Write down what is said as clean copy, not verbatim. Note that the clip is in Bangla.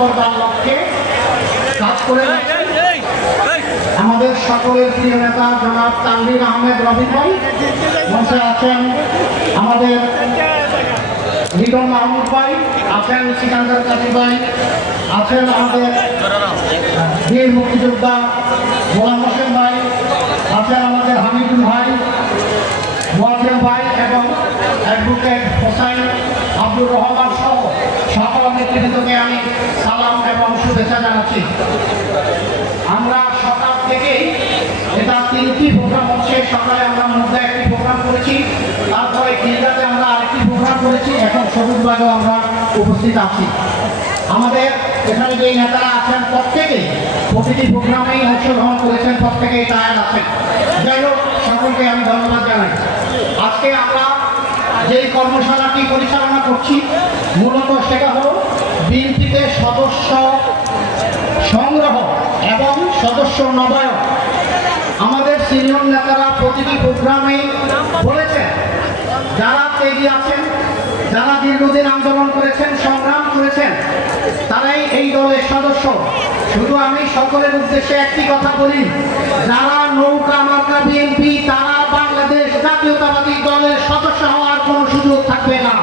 করবার লক্ষ্যে কাজ করে আমাদের সকলের প্রিয় নেতা জনাব তানভীর আহমেদ রফিক ভাই, মঞ্চে আছেন আমাদের লিটন মাহমুদ ভাই, আছেন সিকান্দার কাজী ভাই, আছেন আমাদের বীর মুক্তিযোদ্ধা গোলাম হোসেন ভাই, আছেন আমাদের হামিদুল ভাই, মোয়াজ্জেম ভাই এবং অ্যাডভোকেট হোসাইন আব্দুর রহমান সহ সকল নেতৃবৃন্দকে আমি সালাম এবং শুভেচ্ছা জানাচ্ছি। আমরা সকাল থেকেই এটা 3টি প্রোগ্রাম হচ্ছে। সকালে আমরা মধ্যে একটি প্রোগ্রাম করেছি, তারপরে খিলগাতে আমরা আরেকটি প্রোগ্রাম করেছি, এখন সবুজবাগেও আমরা উপস্থিত আছি। আমাদের এখানে যে নেতারা আছেন প্রত্যেকেই প্রতিটি প্রোগ্রামেই অংশগ্রহণ করেছেন, প্রত্যেকেই টায়ার আছেন। যাই হোক, সকলকে আমি ধন্যবাদ জানাই। আজকে আমরা যেই কর্মশালাটি পরিচালনা করছি মূলত সেটা হল বিএনপিতে সদস্য সংগ্রহ এবং সদস্য নবায়ন। আমাদের সিনিয়র নেতারা প্রতিটি প্রোগ্রামে বলেছেন, যারা ত্যাগী আছেন, যারা দীর্ঘদিন আন্দোলন করেছেন, সংগ্রাম করেছেন, তারাই এই দলের সদস্য। শুধু আমি সকলের উদ্দেশ্যে একটি কথা বলি, যারা নৌকা মার্কা বিএনপি, তারা বাংলাদেশ জাতীয়তাবাদী দলের সদস্য হওয়ার কোনো সুযোগ থাকবে না।